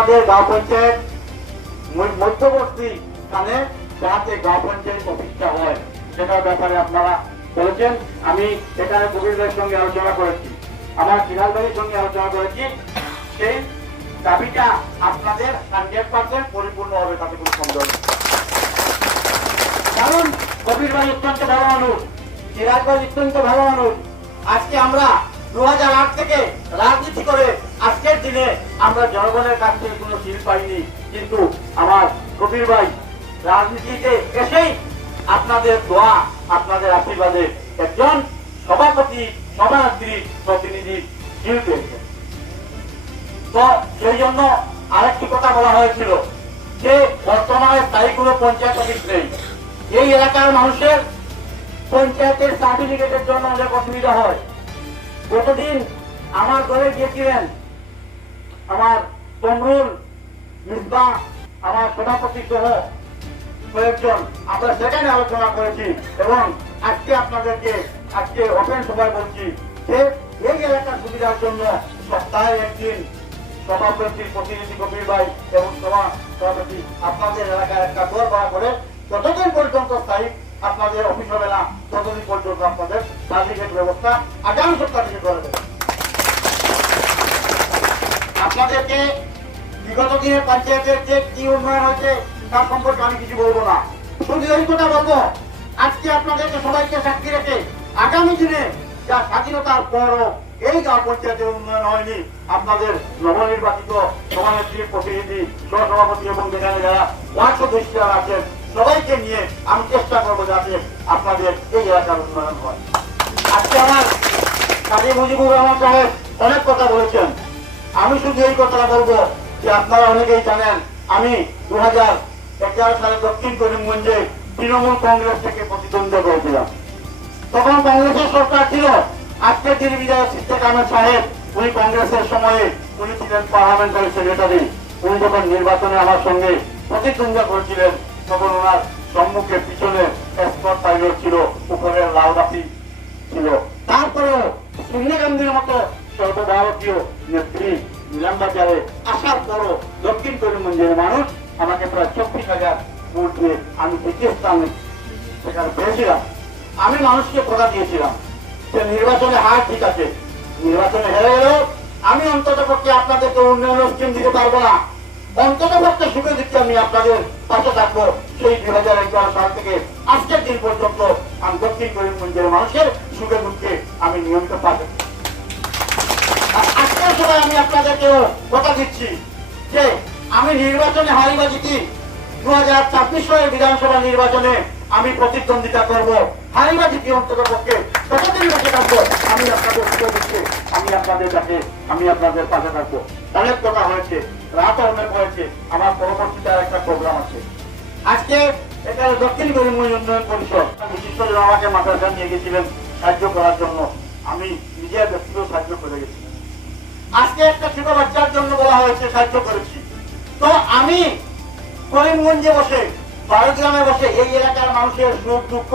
আমাদের গাঁও পঞ্চায়েত মধ্যবর্তী স্থানে যাতে গাঁও পঞ্চায়েত প্রতিষ্ঠা হয়, সেটার ব্যাপারে আপনারা বলেছেন। আমি এখানে কবিরদের সঙ্গে আলোচনা করেছি, আমার সিরাজ সঙ্গে আলোচনা করেছি। সেই দাবিটা আপনাদের হান্ড্রেড পার্সেন্ট পরিপূর্ণ হবে তাতে কোনো সন্দেহ নেই। কারণ কবির ভাই অত্যন্ত ভালো মানুষ সিরাজ ভাই অত্যন্ত ভালো মানুষ। আজকে আমরা দু হাজার আট থেকে রাজনীতি করে আজকের দিনে আমরা জনগণের কাছ থেকে কোনো শিল পাইনি, কিন্তু আমার কবির ভাই রাজনীতিতে এসেই আপনাদের দোয়া, আপনাদের আশীর্বাদে একজন সভাপতি, সভানেত্রী প্রতিনিধি শিল পেয়েছেন তো সেই জন্য আরেকটি কথা বলা হয়েছিল যে বর্তমানে স্থায়ী কোনো পঞ্চায়েত অফিস নেই। এই এলাকার মানুষের পঞ্চায়েতের সার্টিফিকেটের জন্য অনেক অসুবিধা হয়। গতদিন আমার দলে গিয়েছিলেন আমার তমরুল, মিসবা, আমার সভাপতি সহ কয়েকজন আমরা সেখানে আলোচনা করেছি এবং আজকে আপনাদেরকে আজকে ওপেন সভায় বলছি যে এই এলাকার সুবিধার জন্য সপ্তাহে একদিন সভাপতির প্রতিনিধি কবির ভাই এবং সভা সভাপতি আপনাদের এলাকার একটা দর ভাড়া করে যতদিন পর্যন্ত স্থায়ী আপনাদের অফিস হবে না, ততদিন পর্যন্ত আপনাদের সার্টিফিকেট ব্যবস্থা আগামী সপ্তাহ থেকে করে দেবে আপনাদেরকে বিগত দিনে পঞ্চায়েতের যে কি উন্নয়ন হয়েছে, তার সম্পর্কে আমি কিছু বলব না। শুধু এই কথা বলব, আজকে আপনাদেরকে সবাইকে সাক্ষী রেখে আগামী দিনে যা স্বাধীনতার পরও এই গাঁও পঞ্চায়েতের উন্নয়ন হয়নি, আপনাদের নবনির্বাচিত সভানেত্রীর প্রতিনিধি, সহসভাপতি এবং যেখানে যারা ওয়ার্ড সদস্যরা আছেন, সবাইকে নিয়ে আমি চেষ্টা করব যাতে আপনাদের এই এলাকার উন্নয়ন হয়। আজকে আমার কাজী মুজিবুর রহমান সাহেব অনেক কথা বলেছেন। আমি শুধু এই কথাটা বলব যে আপনারা অনেকেই জানেন, আমি দু হাজার এগারো সালে দক্ষিণ করিমগঞ্জে তৃণমূল কংগ্রেস থেকে প্রতিদ্বন্দ্বিতা করেছিলাম। তখন কংগ্রেসের সরকার ছিল। আজকের দিন বিজয় সিদ্দিক আহমেদ সাহেব, উনি কংগ্রেসের সময়ে উনি ছিলেন পার্লামেন্টারি সেক্রেটারি। উনি যখন নির্বাচনে আমার সঙ্গে প্রতিদ্বন্দ্বিতা করেছিলেন, তখন ওনার সম্মুখে পিছনে এসকট পাইলট ছিল উপরে লাউডাতি ছিল। তারপরেও সোনিয়া গান্ধীর মতো সর্বভারতীয় নেত্রী নিলাম বাজারে আসার পরও দক্ষিণ করিমগঞ্জের মানুষ আমাকে প্রায় চব্বিশ হাজার ভোট দিয়ে আমি দ্বিতীয় স্থানে সেখানে পেয়েছিলাম আমি মানুষকে কথা দিয়েছিলাম যে নির্বাচনে হার ঠিক আছে। নির্বাচনে হেরে গেলেও আমি অন্তত পক্ষে আপনাদেরকে উন্নয়ন স্কিম দিতে পারব না। অন্তত পক্ষে সুখে দিচ্ছি আমি আপনাদের পাশে থাকব। সেই দুই হাজার এগারো সাল থেকে আজকের দিন পর্যন্ত আমি দক্ষিণ করিমগঞ্জের মানুষের সুখে দুঃখে আমি নিয়মিত পাশে আমি আপনাদেরকে কথা দিচ্ছি যে আমি নির্বাচনে হারি বা জিতি দু হাজার ছাব্বিশ বিধানসভা নির্বাচনে আমি প্রতিদ্বন্দ্বিতা করব। হারি বা জিতি অন্তত পক্ষে? ততদিন বেঁচে থাকব। আমি আপনাদের সুখে দিচ্ছি। আমি আপনাদের কাছে, আমি আপনাদের পাশে থাকব। অনেক কথা হয়েছে, রাত অনেক হয়েছে, আমার পরবর্তীতে একটা প্রোগ্রাম আছে। আজকে এখানে দক্ষিণ উন্নয়ন পরিষদ। বিশিষ্টজন আমাকে মাদ্রাসা নিয়ে গেছিলেন সাহায্য করার জন্য। আমি নিজের ব্যক্তিগত সাহায্য করে গেছি আজকে একটা ছোট বাচ্চার জন্য বলা হয়েছে, সাহায্য করেছি। তো আমি করিমগঞ্জে বসে, বারোগ্রামে বসে এই এলাকার মানুষের সুখ, দুঃখ,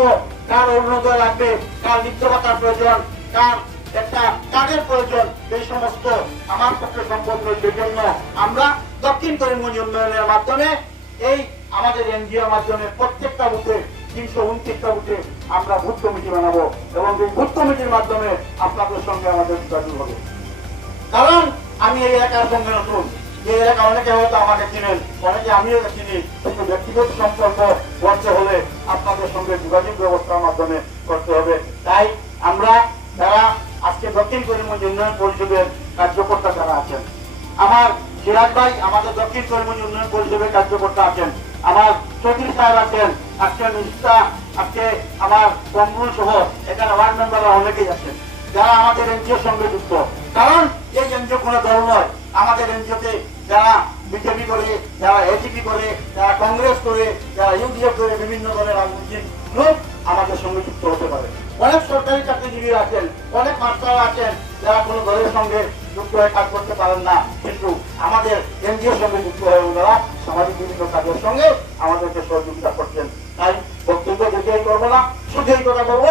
কার অরুণোদয় লাগবে, কার নিত্যকতার প্রয়োজন, কার একটা কাজের প্রয়োজন, এই সমস্ত আমার পক্ষে সম্ভব নয়। সেই জন্য আমরা দক্ষিণ করিমগঞ্জ উন্নয়নের মাধ্যমে এই আমাদের এনজিওর মাধ্যমে প্রত্যেকটা বুথে, তিনশো উনত্রিশটা বুথে আমরা ভূত কমিটি বানাবো এবং এই ভূত কমিটির মাধ্যমে আপনাদের সঙ্গে আমাদের যোগাযোগ হবে। কারণ আমি এই এলাকার সঙ্গে নতুন এই এলাকা অনেকে হয়তো আমাকে চিনেন, অনেকে আমিও চিনি, কিন্তু ব্যক্তিগত সম্পর্ক করতে হলে আপনাদের সঙ্গে যোগাযোগ ব্যবস্থার মাধ্যমে করতে হবে। তাই আমরা যারা আজকে দক্ষিণ করিমগঞ্জ উন্নয়ন পরিষদের কার্যকর্তা যারা আছেন, আমার সিরাজ ভাই, আমাদের দক্ষিণ করিমগঞ্জ উন্নয়ন পরিষদের কার্যকর্তা আছেন, আমার চৌধুরী সাহেব আছেন, আজকে মিস্তা আজকে আমার কমরুল সহ এখানে ওয়ার্ড মেম্বাররা অনেকেই আছেন, যারা আমাদের এনজিওর সঙ্গে যুক্ত। কারণ এই এনজিও কোনো দল নয়। আমাদের এনজিওতে যারা বিজেপি করে, যারা এজিপি করে, যারা কংগ্রেস করে, যারা ইউডিএফ করে, বিভিন্ন দলের রাজনৈতিক লোক আমাদের সঙ্গে যুক্ত হতে পারে। অনেক সরকারি চাকরিজীবী আছেন, অনেক মাস্টার আছেন, যারা কোনো দলের সঙ্গে যুক্ত হয়ে কাজ করতে পারেন না। কিন্তু আমাদের এনজিওর সঙ্গে যুক্ত হয়ে ওনারা সামাজিক বিভিন্ন কাজের সঙ্গে আমাদেরকে সহযোগিতা করছেন। তাই বক্তব্য দীর্ঘায়ী করব না শুধু এই কথা বলব,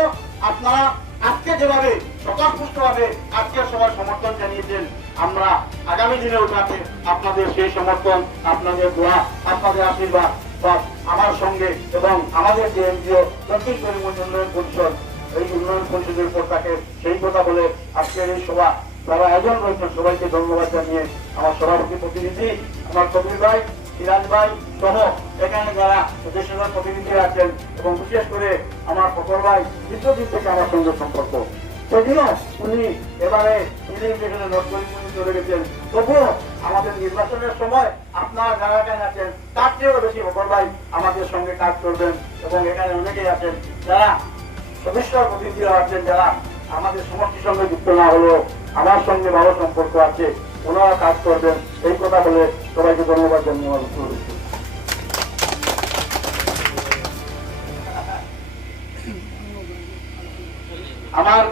আপনারা আজকে যেভাবে স্বতঃস্ফূর্তভাবে আজকে সবার সমর্থন জানিয়েছেন আমরা আগামী দিনে উঠাতে আপনাদের সেই সমর্থন, আপনাদের দোয়া, আপনাদের আশীর্বাদ বা আমার সঙ্গে এবং আমাদের যে এনজিও দক্ষিণ করিমগঞ্জ উন্নয়ন পরিষদ, এই উন্নয়ন পরিষদের উপর থাকে সেই কথা বলে আজকের এই সভা, যারা আয়োজন রয়েছেন, সবাইকে ধন্যবাদ জানিয়ে আমার সভাপতি প্রতিনিধি, আমার কবির ভাই সিরাজ ভাই সহ এখানে যারা দেশের প্রতিনিধি আছেন এবং বিশেষ করে আমার ফকর ভাই দীর্ঘদিন থেকে আমার সঙ্গে সম্পর্ক। উনি এবারে চলে গেছেন। তবুও আমাদের নির্বাচনের সময় আপনারা আছেন, তার চেয়েও বেশি ভাই আমাদের সঙ্গে কাজ করবেন এবং এখানে অনেকেই আছেন যারা আছেন, যারা আমাদের সমষ্টির সঙ্গে যুক্ত না হলেও আমার সঙ্গে ভালো সম্পর্ক আছে, ওনারা কাজ করবেন। এই কথা বলে সবাইকে ধন্যবাদ জানিয়ে আমার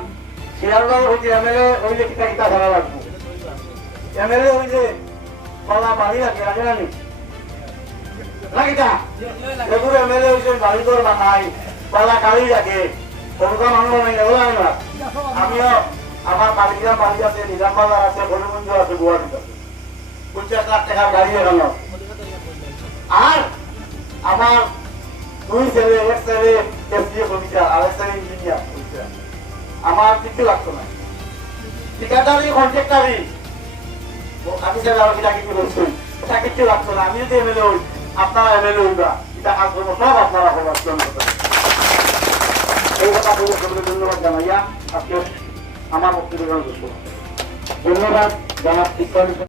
আমিও আমার বাড়িগ্রাম বাড়ি আছে, নিজাম বাজার আছে হরিমঞ্জ আছে গুয়াহাটিতে পঞ্চাশ লাখ টাকার গাড়ি এখানে। আর আমার দুই ছেলে, এক ছেলে এসডিএফ অফিসার আর এক ছেলে ইঞ্জিনিয়ার। আমার কিছু লাগতো না। ঠিকাদারি কন্ট্রাক্টারি আমি যে যারা কিনা কিছু বলছেন এটা কিছু লাগতো না। আমি যদি এমএলএ হই, আপনারা এমএলএ হইবা। এটা করব সব আপনারা হবার এই কথা বলে সকলকে ধন্যবাদ জানাইয়া। আজকে আমার বক্তব্য ধন্যবাদ জানাচ্ছি।